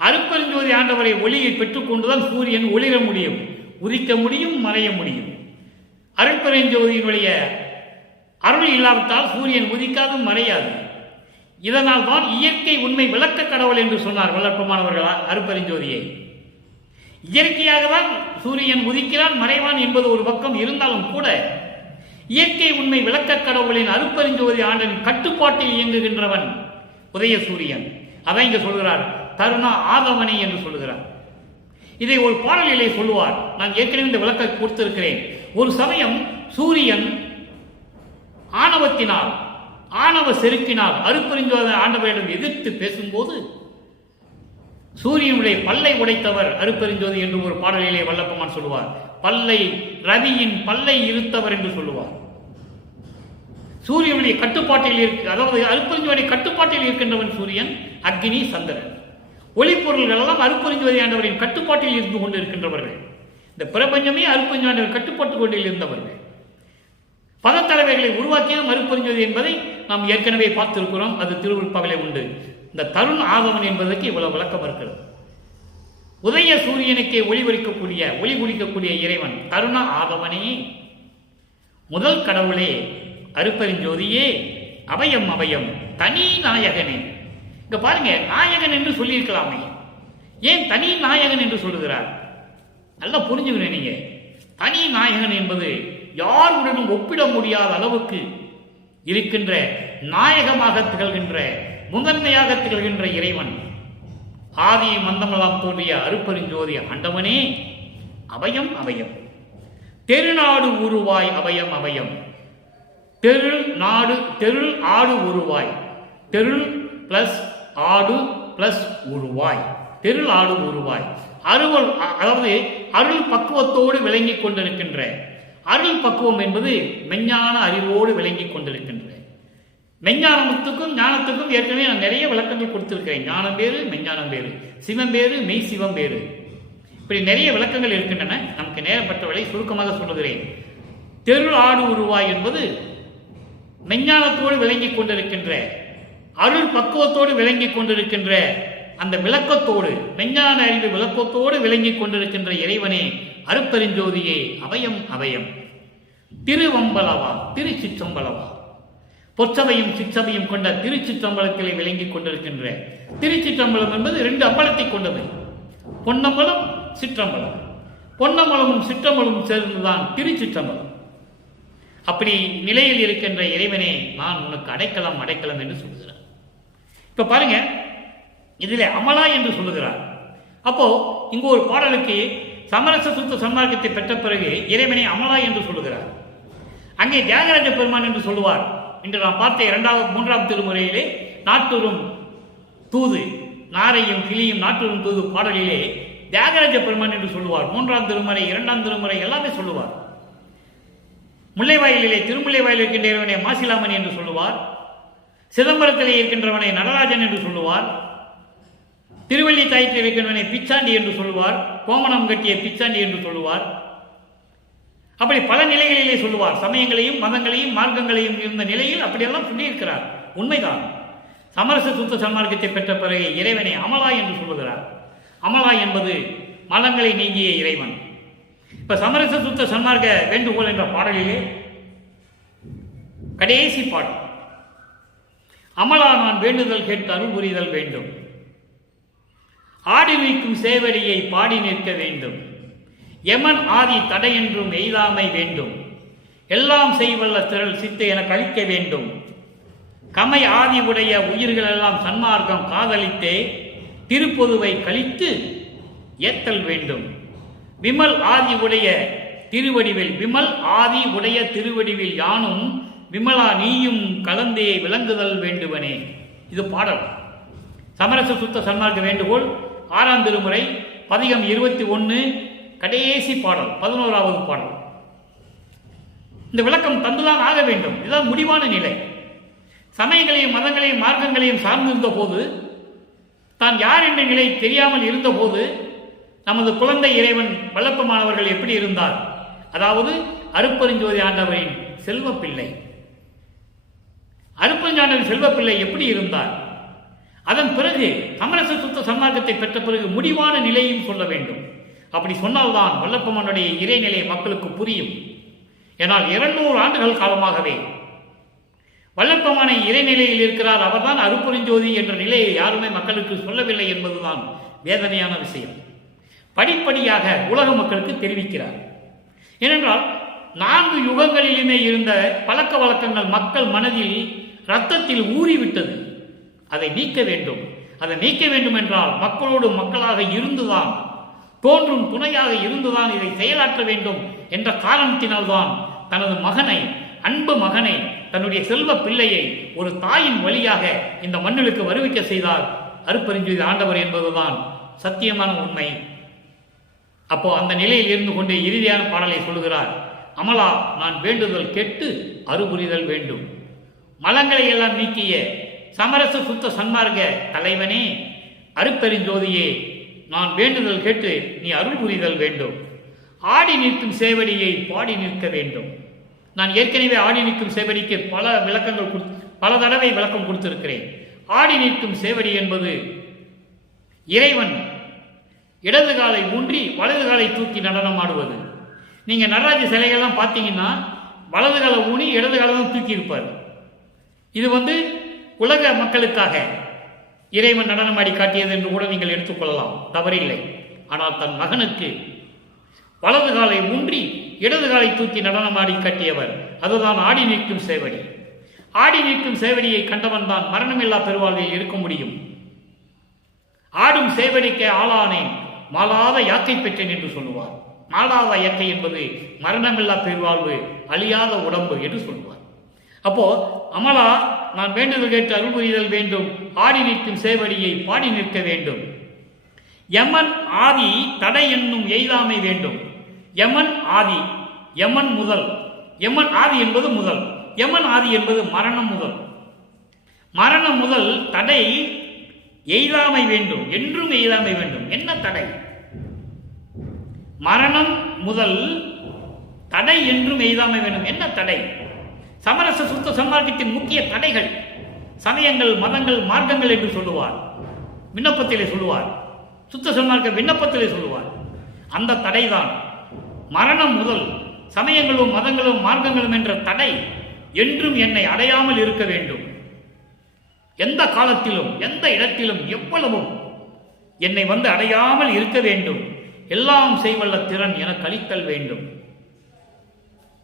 அருட்பெருஞ்சோதி ஆண்டவரை ஒளியை பெற்றுக்கொண்டுதான் சூரியன் ஒளிர முடியும், உதிக்க முடியும், மறைய முடியும். அருட்பெருஞ்சோதியினுடைய அருள் இல்லாவிட்டால் சூரியன் உதிக்காது, மறையாது. இதனால் தான் இயற்கை உண்மை விளக்க கடவுள் என்று சொன்னார் வல்லற்பமானவர்கள் அருட்பெருஞ்சோதியை. இயற்கையாக தான் சூரியன் உதிக்கிறான், மறைவான் என்பது ஒரு பக்கம் இருந்தாலும் கூட இயற்கை உண்மை விளக்க கடவுளின் அருட்பெருஞ்சோதி ஆண்டனின் கட்டுப்பாட்டில் இயங்குகின்றவன் உதய சூரியன். அதான் இங்க சொல்கிறார், தருணா ஆதவனை என்று சொல்லுகிறார். இதை ஒரு பாடலிலே சொல்லுவார். நான் ஏற்கனவே இந்த விளக்கை கொடுத்திருக்கிறேன். ஒரு சமயம் சூரியன் ஆணவத்தினால், ஆணவ செருக்கினால் அருட்பெருஞ்சோதி ஆண்டவரிடம் எதிர்த்து பேசும்போது சூரியனுடைய பல்லை உடைத்தவர் அருட்பெருஞ்சோதி என்று ஒரு பாடலிலே வல்லப்பமான் சொல்லுவார். பல்லை ரவியின் பல்லை இருத்தவர் என்று சொல்லுவார். சூரியனுடைய கட்டுப்பாட்டில் அதாவது அருட்பெருஞ்சோதி கட்டுப்பாட்டில் இருக்கின்றவன் சூரியன், அக்னி, சந்திரன். ஒளிப்பொருள்கள் எல்லாம் அருட்பெருஞ்சோதி ஆண்டவரின் கட்டுப்பாட்டில் இருந்து கொண்டு இருக்கின்றவர்கள். இந்த பிரபஞ்சமே அருட்பெருஞ்சோதி ஆண்டவர் கட்டுப்பாட்டு கொண்டில் இருந்தவர்கள். பதத்தலைவைகளை உருவாக்கியதும் அருட்பெருஞ்சோதி என்பதை நாம் ஏற்கனவே பார்த்திருக்கிறோம். அது திருவிருப்பாவிலே உண்டு. இந்த தருண் ஆதவன் என்பதற்கு இவ்வளவு விளக்கம் இருக்கிறது. உதய சூரியனுக்கே ஒளி குடிக்கக்கூடிய இறைவன் தருண ஆதவனே, முதல் கடவுளே, அருட்பெருஞ்சோதியே, அபயம் அபயம், தனி நாயகனே. இங்க பாருங்க, நாயகன் என்று சொல்லியிருக்கலாமே, ஏன் தனி நாயகன் என்று சொல்லுகிறார்? நல்லா புரிஞ்சுக்கணும் நீங்க. தனி நாயகன் என்பது யாருடனும் ஒப்பிட முடியாத அளவுக்கு இருக்கின்ற நாயகமாக திகழ்கின்ற, முதன்மையாக திகழ்கின்ற இறைவன். ஆதியை மந்தமெல்லாம் தோன்றிய அருட்பெருஞ்சோதி ஆண்டவனே, அபயம் அபயம். தெருநாடு உருவாய், அபயம் அபயம். தெருள் ஆடு உருவாய். தெருள் பிளஸ் ஆடு பிளஸ் உருவாய். தெருள் ஆடு உருவாய். அதாவது அருள் பக்குவத்தோடு விளங்கி கொண்டிருக்கின்ற, அருள் பக்குவம் என்பது மெஞ்ஞான அறிவோடு விளங்கி கொண்டிருக்கின்ற, மெஞ்ஞானத்துக்கும் ஞானத்துக்கும் ஏற்கனவே நான் நிறைய விளக்கங்கள் கொடுத்திருக்கிறேன். ஞானம் வேறு, மெஞ்ஞானம் வேறு, சிவம் வேறு, மெய் சிவம் வேறு, இப்படி நிறைய விளக்கங்கள் இருக்கின்றன. நமக்கு நேரப்பட்டவரை சுருக்கமாக சொல்லுகிறேன். தெருள் ஆடு உருவாய் என்பது மெஞ்ஞானத்தோடு விளங்கி கொண்டிருக்கின்ற, அருள் பக்குவத்தோடு விளங்கி கொண்டிருக்கின்ற, அந்த விளக்கத்தோடு, மெஞ்ஞான அறிவு விளக்கத்தோடு விளங்கி கொண்டிருக்கின்ற இறைவனே, அருட்பெருஞ்சோதியே, அபயம் அபயம். திருவம்பலவா, திருச்சிற்றம்பலவா. பொற்சபையும் சிற்றபையும் கொண்ட திருச்சிற்றம்பலத்திலே விளங்கி கொண்டிருக்கின்ற, திருச்சிற்றம்பலம் என்பது 2 அம்பலத்தை கொண்டது, பொன்னம்பலம், சிற்றம்பலம். பொன்னம்பலமும் சிற்றம்பலமும் சேர்ந்துதான் திருச்சிற்றம்பலம். அப்படி நிலையில் இருக்கின்ற இறைவனே, நான் உனக்கு அடைக்கலம் அடைக்கலம் என்று சொல்லுகிறார். இப்ப பாருங்க, இதிலே அமலா என்று சொல்லுகிறார். அப்போ இங்கு ஒரு பாடலுக்கு சமரச சுத்த சன்மார்க்கத்தை பெற்ற பிறகு இறைவனை அமலா என்று சொல்லுகிறார். அங்கே தியாகராஜ பெருமான் என்று சொல்லுவார். இன்று நாம் பார்த்த 3ஆம் திருமுறையிலே நாட்டுறும் தூது, நாரையும் கிளியும் நாட்டுறும் தூது பாடலிலே தியாகராஜ பெருமான் என்று சொல்லுவார். 3ஆம் திருமுறை, 2ஆம் திருமுறை எல்லாமே சொல்லுவார். முல்லைவாயிலே, திருமுல்லைவாயில் இருக்கின்ற இறைவனை மாசிலாமணி என்று சொல்லுவார். சிதம்பரத்திலே இருக்கின்றவனை நடராஜன் என்று சொல்லுவார். திருவள்ளி தாயத்தில் இருக்கின்றவனை பிச்சாண்டி என்று சொல்லுவார். கோமணம் கட்டிய பிச்சாண்டி என்று சொல்லுவார். அப்படி பல நிலைகளிலே சொல்லுவார். சமயங்களையும் மதங்களையும் மார்க்கங்களையும் இருந்த நிலையில் அப்படியெல்லாம் சொல்லியிருக்கிறார். உண்மைதான். சமரச சுத்த சன்மார்க்கத்தை பெற்ற பிறகு இறைவனை அமலா என்று சொல்லுகிறார். அமலா என்பது மலங்களை நீங்கிய இறைவன். இப்ப சமரச சுத்த சன்மார்க்க வேண்டுகோள் என்ற பாடலிலே கடைசி பாடல், அமலா நான் வேண்டுதல் கேட்டு அருள் புரிதல் வேண்டும், ஆடி நிற்கும் சேவடியை பாடி நிற்க வேண்டும், யமன் ஆதி தடையென்றும் எய்தாமை வேண்டும், எல்லாம் செய்வல்ல திரள் சித்தை என கழிக்க வேண்டும், கமை ஆதி உடைய உயிர்கள் எல்லாம் சன்மார்க்கம் காதலித்தே திருப்பொதுவை கழித்து ஏத்தல் வேண்டும். விமல் ஆதி உடைய திருவடிவில் விமல் ஆதி உடைய திருவடிவில் யானும் விமலா நீயும் கலந்தே விளங்குதல் வேண்டுவனே. இது பாடல். சமரச சுத்த சன்மார்க்க வேண்டுகோள் 6ஆம் திருமுறை பதிகம் 21 கடைசி பாடல் 11வது பாடல். இந்த விளக்கம் தந்துதான் ஆக வேண்டும். இதுதான் முடிவான நிலை. சமயங்களையும் மதங்களையும் மார்க்கங்களையும் சார்ந்திருந்த போது, தான் யார் என்ற நிலை தெரியாமல் இருந்தபோது, நமது குழந்தை இறைவன் வல்லப்பமானவர்கள் எப்படி இருந்தார்? அதாவது அருட்பெருஞ்சோதி ஆண்டவரின் செல்வப்பிள்ளை. அருட்பெருஞ்சாண்டவரின் செல்வப்பிள்ளை எப்படி இருந்தார்? அதன் பிறகு சமரச சுத்த சன்மார்க்கத்தை பெற்ற பிறகு முடிவான நிலையும் சொல்ல வேண்டும். அப்படி சொன்னால்தான் வல்லப்பமானுடைய இறைநிலை மக்களுக்கு புரியும். ஏனால் 200 ஆண்டுகள் காலமாகவே வல்லப்பமான இறைநிலையில் இருக்கிறார். அவர்தான் அருட்பெருஞ்சோதி என்ற நிலையை யாருமே மக்களுக்கு சொல்லவில்லை என்பதுதான் வேதனையான விஷயம். படிப்படியாக உலக மக்களுக்கு தெரிவிக்கிறார். ஏனென்றால் 4 யுகங்களிலுமே இருந்த பழக்க வழக்கங்கள் மக்கள் மனதில் இரத்தத்தில் ஊறிவிட்டது. அதை நீக்க வேண்டும். அதை நீக்க வேண்டும் என்றால் மக்களோடு மக்களாக இருந்துதான், தோன்றும் துணையாக இருந்துதான் இதை செயலாற்ற வேண்டும் என்ற காரணத்தினால்தான் தனது மகனை, அன்பு மகனை, தன்னுடைய செல்வ பிள்ளையை ஒரு தாயின் வழியாக இந்த மண்ணிலுக்கு வருவிக்க செய்தார் அருட்பெருஞ்சோதி ஆண்டவர் என்பதுதான் சத்தியமான உண்மை. அப்போ அந்த நிலையில் இருந்து கொண்டே இறுதியான பாடலை சொல்லுகிறார். அமலா நான் வேண்டுதல் கேட்டு அருள்புரிதல் வேண்டும். மலங்களை எல்லாம் நீக்கிய சமரச சுத்த சன்மார்க்க தலைவனே, அருட்பெருஞ்சோதியே, நான் வேண்டுதல் கேட்டு நீ அருள் புரிதல் வேண்டும். ஆடி நிற்கும் சேவடியை பாடி நிற்க வேண்டும். நான் ஏற்கனவே ஆடி நிற்கும் சேவடிக்கு பல தடவை விளக்கம் கொடுத்திருக்கிறேன். ஆடி நிற்கும் சேவடி என்பது இறைவன் இடது காலை ஊன்றி வலது காலை தூக்கி நடனம் ஆடுவது. நீங்க நடராஜ சிலைகள்லாம் பார்த்தீங்கன்னா வலது காலை ஊனி இடது காலை தான் தூக்கி இருப்பார். இது உலக மக்களுக்காக இறைவன் நடனமாடி காட்டியது என்று கூட நீங்கள் எடுத்துக்கொள்ளலாம், தவறில்லை. ஆனால் தன் மகனுக்கு வலது காலை ஊன்றி இடது காலை தூக்கி நடனமாடி காட்டியவர். அதுதான் ஆடி நிற்கும் சேவடி. ஆடி நிற்கும் சேவடியை கண்டவன் தான் மரணமில்லா பெருவாழ்வில் இருக்க முடியும். ஆடும் சேவடிக்க ஆளானேன் மாளாத யாக்கை பெற்றேன் என்று சொல்லுவார். மாளாத யாக்கை என்பது மரணமில்லா பெருவாழ்வு, அழியாத உடம்பு என்று சொல்லுவார். அப்போ அமலா நான் வேண்டுதல் கேட்டு அருள் புரிதல் வேண்டும். ஆடி நிற்கும் சேவடியை பாடி நிற்க வேண்டும். யமன் ஆதி தடை என்னும் எய்தாமை வேண்டும். யமன் ஆதி, யமன் முதல். யமன் ஆதி என்பது முதல், யமன் ஆதி என்பது மரணம் முதல். மரணம் முதல் தடை எய்தாமை வேண்டும், என்றும் எய்தாமை வேண்டும். என்ன தடை? மரணம் முதல் தடை என்றும் எய்தாமை வேண்டும். என்ன தடை? சமரச சுத்த சன்மார்க்கத்தின் முக்கிய தடைகள் சமயங்கள், மதங்கள், மார்க்கங்கள் என்று சொல்லுவார். விண்ணப்பத்திலே சொல்லுவார். சுத்த சன்மார்க்க விண்ணப்பத்திலே சொல்லுவார். அந்த தடைதான் மரணம் முதல் சமயங்களும் மதங்களும் மார்க்கங்களும் என்ற தடை என்றும் என்னை அடையாமல் இருக்க வேண்டும். எந்த காலத்திலும் எந்த இடத்திலும் எவ்வளவும் என்னை அடையாமல் இருக்க வேண்டும். எல்லாம் செய்வல்ல திறன் எனக்கு அளித்தல் வேண்டும்.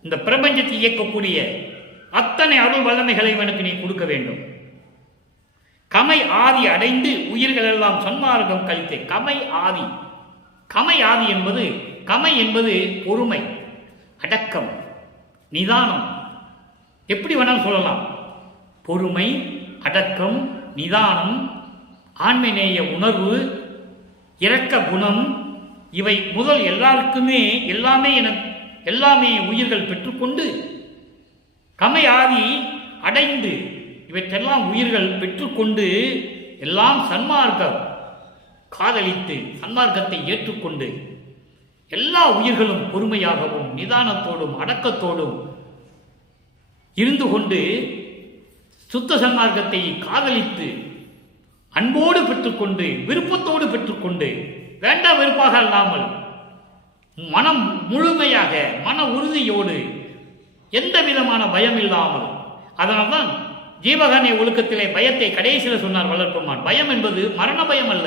இந்த பிரபஞ்சத்தை இயக்கக்கூடிய அத்தனை அருள் வல்லமைகளை எனக்கு நீ கொடுக்க வேண்டும். கமை ஆதி அடைந்து உயிர்கள் எல்லாம் சன்மார்க்கம் கழித்து. கமை ஆதி, கமை ஆதி என்பது, கமை என்பது பொறுமை, அடக்கம், நிதானம். எப்படி வேணாலும் சொல்லலாம். பொறுமை, அடக்கம், நிதானம், ஆண்மைநேய உணர்வு, இரக்க குணம், இவை முதல் எல்லாருக்குமே எல்லாமே உயிர்கள் பெற்றுக்கொண்டு கமை ஆதி அடைந்து இவற்றெல்லாம் உயிர்கள் பெற்றுக்கொண்டு எல்லாம் சன்மார்க்கம் காதலித்து சன்மார்க்கத்தை ஏற்றுக்கொண்டு எல்லா உயிர்களும் பொறுமையாகவும் நிதானத்தோடும் அடக்கத்தோடும் இருந்து கொண்டு சுத்த சன்மார்க்கத்தை காதலித்து அன்போடு பெற்றுக்கொண்டு விருப்பத்தோடு பெற்றுக்கொண்டு வேண்டா வெறுப்பாக இல்லாமல் மனம் முழுமையாக மன உறுதியோடு எந்த விதமான பயம் இல்லாமல். அதனால்தான் ஜீவகாருண்ய ஒழுக்கத்திலே பயத்தை கடைசியில் சொன்னார் வளர்ப்பமான். பயம் என்பது மரண பயம் அல்ல.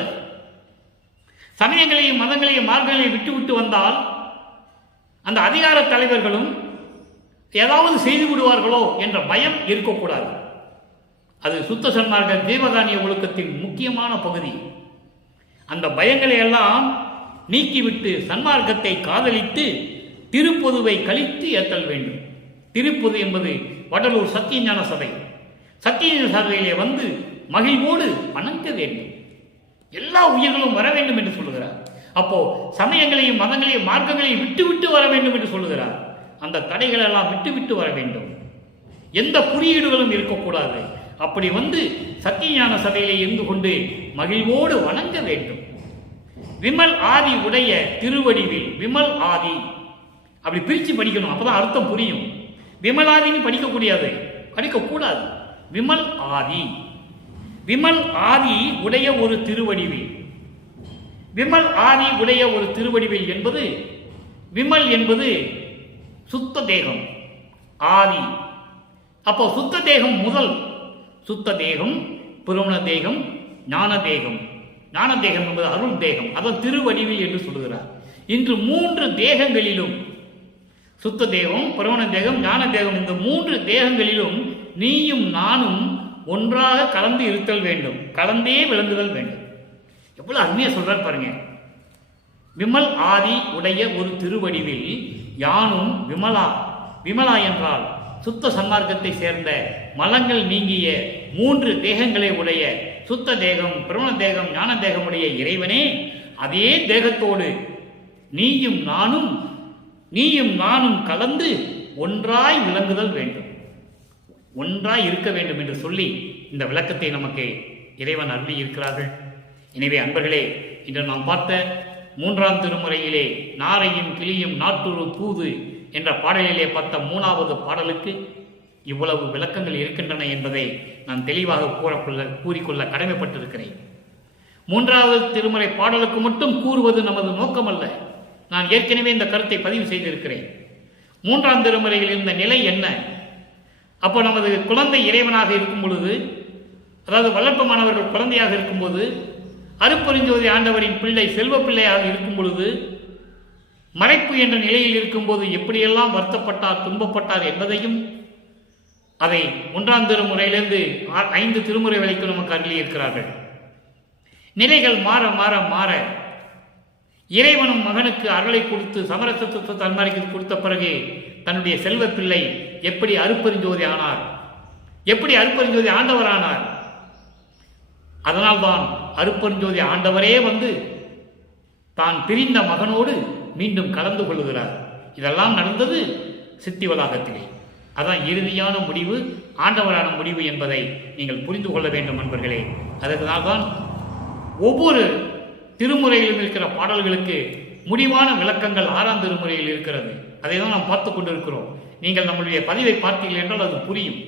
சமயங்களையும் மதங்களையும் மார்க்கங்களையும் விட்டு விட்டு வந்தால் அந்த அதிகார தலைவர்களும் ஏதாவது செய்து விடுவார்களோ என்ற பயம் இருக்கக்கூடாது. அது சுத்த சன்மார்க்க ஜீவகானிய ஒழுக்கத்தின் முக்கியமான பகுதி. அந்த பயங்களை எல்லாம் நீக்கிவிட்டு சன்மார்க்கத்தை காதலித்து திருப்பொதுவை கழித்து ஏற்றல் வேண்டும். திருப்பொது என்பது வடலூர் சத்தியஞான சபை. சத்தியஞான சபையிலே வந்து மகிழ்வோடு வணங்க வேண்டும். எல்லா உயிர்களும் வர வேண்டும் என்று சொல்லுகிறார். அப்போ சமயங்களையும் மதங்களையும் மார்க்கங்களையும் விட்டு விட்டு வர வேண்டும் என்று சொல்லுகிறார். அந்த தடைகள் எல்லாம் விட்டு விட்டு வர வேண்டும். எந்த குறியீடுகளும் இருக்கக்கூடாது. அப்படி வந்து சத்தியஞான சபையிலே இருந்து கொண்டு மகிழ்வோடு வணங்க வேண்டும். விமல் ஆதி உடைய திருவடிவில் விமல் ஆதி அப்படி பிரித்து படிக்கணும். அப்பதான் அர்த்தம் புரியும். விமலாதின்னு படிக்கக்கூடாது. விமல் ஆதி, விமல் ஆதி உடைய ஒரு திருவடிவில். விமல் ஆதி உடைய ஒரு திருவடிவில் என்பது, விமல் என்பது சுத்த தேகம், ஆதி. அப்போ சுத்த தேகம் முதல், சுத்த தேகம், புரமண தேகம், ஞான தேகம். ஞான தேகம் என்பது அருள் தேகம், அதான் திருவடிவில் என்று சொல்லுகிறார். இன்று 3 தேகங்களிலும், சுத்த தேகம், புரமண தேகம், ஞான தேகம், இந்த 3 தேகங்களிலும் நீயும் நானும் ஒன்றாக கலந்து இருத்தல் வேண்டும், கலந்தே விளங்குதல் வேண்டும். எவ்வளவு அருமையா சொல்றார் பாருங்க. விமல் ஆதி உடைய ஒரு திருவடிவில் யானும் விமலா. விமலா என்றால் சுத்த சன்மார்க்கத்தை சேர்ந்த மலங்கள் நீங்கிய 3 தேகங்களை உடைய சுத்த தேகம், பிரமண தேகம், ஞான தேகமுடைய இறைவனே, அதே தேகத்தோடு நீயும் நானும் கலந்து ஒன்றாய் விளங்குதல் வேண்டும், ஒன்றாய் இருக்க வேண்டும் என்று சொல்லி இந்த விளக்கத்தை நமக்கு இறைவன் அருளி இருக்கிறார்கள். எனவே அன்பர்களே, இன்று நாம் பார்த்த 3ஆம் திருமுறையிலே நாரையும் கிளியும் நாட்டுரு தூது என்ற பாடலிலே பார்த்த 3வது பாடலுக்கு இவ்வளவு விளக்கங்கள் இருக்கின்றன என்பதை நான் தெளிவாக கூறிக்கொள்ள கடமைப்பட்டிருக்கிறேன். 3வது திருமுறை பாடலுக்கு மட்டும் கூறுவது நமது நோக்கமல்ல. நான் ஏற்கனவே இந்த கருத்தை பதிவு செய்திருக்கிறேன். 3ஆம் திருமுறையில் இருந்த நிலை என்ன? அப்போ நமது குழந்தை இறைவனாக இருக்கும் பொழுது, அதாவது வளர்ப்பு மாணவர்கள் குழந்தையாக இருக்கும்போது, அருட்பெருஞ்சோதி ஆண்டவரின் பிள்ளை செல்வ பிள்ளையாக இருக்கும் பொழுது, மறைப்பு என்ற நிலையில் இருக்கும்போது எப்படியெல்லாம் வருத்தப்பட்டார், துன்பப்பட்டார் என்பதையும் அதை 1ஆம் திருமுறையிலிருந்து 5 திருமுறை வரைக்கும் நமக்கு அருளி இருக்கிறார்கள். நிலைகள் மாற மாற மாற இறைவனும் மகனுக்கு அருளை கொடுத்து சமரச சுத்த தன்மார்க்கு கொடுத்த பிறகு தன்னுடைய செல்வ பிள்ளை எப்படி அருட்பெருஞ்சோதி ஆனார், எப்படி அருட்பெருஞ்சோதி ஆண்டவர் ஆனார். அதனால்தான் அருட்பெருஞ்சோதி ஆண்டவரே வந்து தான் பிரிந்த மகனோடு மீண்டும் கலந்து கொள்ளுகிறார். இதெல்லாம் நடந்தது சித்தி வளாகத்திலே. அதான் இறுதியான முடிவு, ஆண்டவரான முடிவு என்பதை நீங்கள் புரிந்து கொள்ள வேண்டும் நண்பர்களே. அதற்கால்தான் ஒவ்வொரு திருமுறையிலும் இருக்கிற பாடல்களுக்கு முடிவான விளக்கங்கள் 6ஆம் திருமுறையில் இருக்கிறது. அதை தான் நாம் பார்த்து கொண்டிருக்கிறோம். நீங்கள் நம்முடைய பதிவை பார்த்தீர்கள் என்றால் அது புரியும்.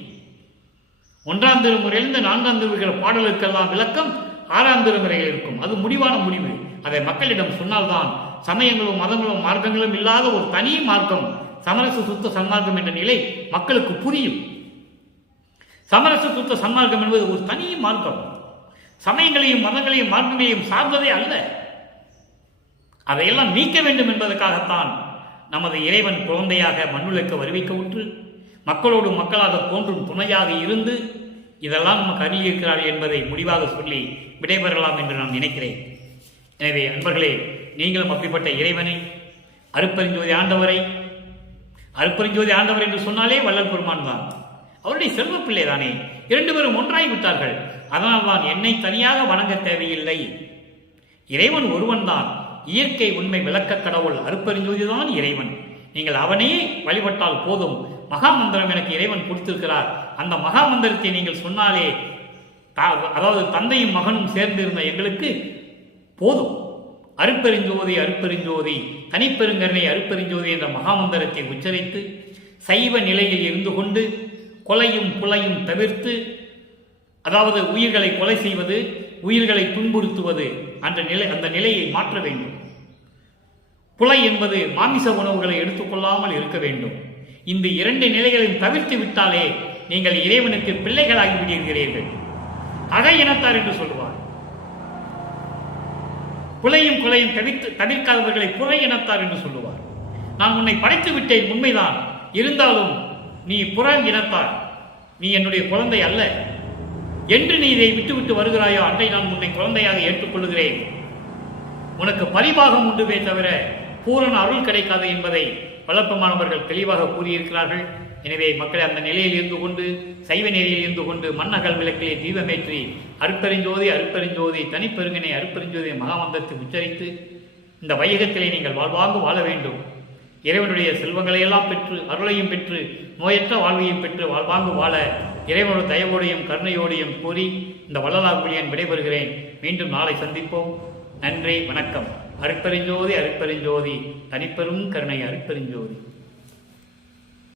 1ஆம் திருமுறையிலிருந்து 4ஆம் திருமுறை பாடலுக்கெல்லாம் விளக்கம் 6ஆம் திருமுறையில் இருக்கும். அது முடிவான முடிவு. அதை மக்களிடம் சொன்னால்தான் சமயங்களும் மதங்களும் மார்க்கங்களும் இல்லாத ஒரு தனி மார்க்கம், சமரச சுத்த சன்மார்க்கம் என்ற நிலை மக்களுக்கு புரியும். சமரச சுத்த சன்மார்க்கம் என்பது ஒரு தனி மார்க்கம், சமயங்களையும் மதங்களையும் மார்க்கங்களையும் சார்ந்ததே அல்ல. அதையெல்லாம் நீக்க வேண்டும் என்பதற்காகத்தான் நமது இறைவன் குழந்தையாக மண்ணுலக வருவிக்க உற்று மக்களோடு மக்களாக தோன்றும் துணையாக இருந்து இதெல்லாம் நமக்கு அறிவிக்கிறார்கள் என்பதை முடிவாக சொல்லி விடைபெறலாம் என்று நான் நினைக்கிறேன். எனவே அன்பர்களே, நீங்களும் அப்படிப்பட்ட இறைவனை, அருட்பெருஞ்சோதி ஆண்டவரை, அருட்பெருஞ்சோதி ஆண்டவர் என்று சொன்னாலே வள்ளல் பெருமான் தான், அவருடைய செல்வ பிள்ளை தானே. 2 பேரும் ஒன்றாகி விட்டார்கள். அதனால் தான் என்னை தனியாக வணங்க தேவையில்லை, இறைவன் ஒருவன் தான், இயற்கை உண்மை விளக்க கடவுள் அருட்பெருஞ்சோதி தான் இறைவன், நீங்கள் அவனே வழிபட்டால் போதும். மகாமந்திரம் எனக்கு இறைவன் கொடுத்திருக்கிறார், அந்த மகாமந்திரத்தை நீங்கள் சொன்னாலே, அதாவது தந்தையும் மகனும் சேர்ந்திருந்த எங்களுக்கு போதும். அருட்பெருஞ்சோதி அருட்பெருஞ்சோதி தனிப்பெருங்கருணை அருட்பெருஞ்சோதி என்ற மகாமந்திரத்தை உச்சரித்து சைவ நிலையில் இருந்து கொண்டு கொலையும் புலையும் தவிர்த்து, அதாவது உயிர்களை கொலை செய்வது, உயிர்களை துன்புறுத்துவது அந்த நிலையை மாற்ற வேண்டும். புலை என்பது மாமிச உணவுகளை எடுத்துக்கொள்ளாமல் இருக்க வேண்டும். இந்த 2 நிலைகளையும் தவிர்த்து விட்டாலே நீங்கள் இறைவனுக்கு பிள்ளைகளாகி விடுகிறீர்கள். அகை இனத்தார் என்று சொல்லுவார். புலையும் கொலையும் தவிர்க்காதவர்களை புலை இனத்தார் என்று சொல்லுவார். நான் உன்னை படைத்து விட்டேன் உண்மைதான், இருந்தாலும் நீ புற இனத்தார், நீ என்னுடைய குழந்தை அல்ல. என்று நீ இதை விட்டுவிட்டு வருகிறாயோ அன்றை நான் உன்னை குழந்தையாக ஏற்றுக்கொள்கிறேன். உனக்கு பரிபாகம் உண்டுமே தவிர பூரண அருள் கிடைக்காது என்பதை வளர்ப்பமானவர்கள் தெளிவாக கூறியிருக்கிறார்கள். எனவே மக்களை அந்த நிலையில் இருந்து கொண்டு, சைவ நிலையில் இருந்து கொண்டு, மண்ணகல் விளக்கிலே தீபமேற்றி அருட்பெருஞ்சோதி அருட்பெருஞ்சோதி தனிப்பெருங்கனை அருட்பெருஞ்சோதி மகாமந்திரத்தை உச்சரித்து இந்த வையகத்திலே நீங்கள் வாழ்வாங்கு வாழ வேண்டும். இறைவனுடைய செல்வங்களை எல்லாம் பெற்று, அருளையும் பெற்று, நோயற்ற வாழ்வையும் பெற்று வாழ்வாங்கு வாழ இறைவனோட தயவோடையும் கருணையோடையும் கூறி இந்த வள்ளலார் மொழியன் விடைபெறுகிறேன். மீண்டும் நாளை சந்திப்போம். நன்றி, வணக்கம். அருட்பெருஞ்சோதி அருட்பெருஞ்சோதி தனிப்பெரும் கருணை அருட்பெருஞ்சோதி.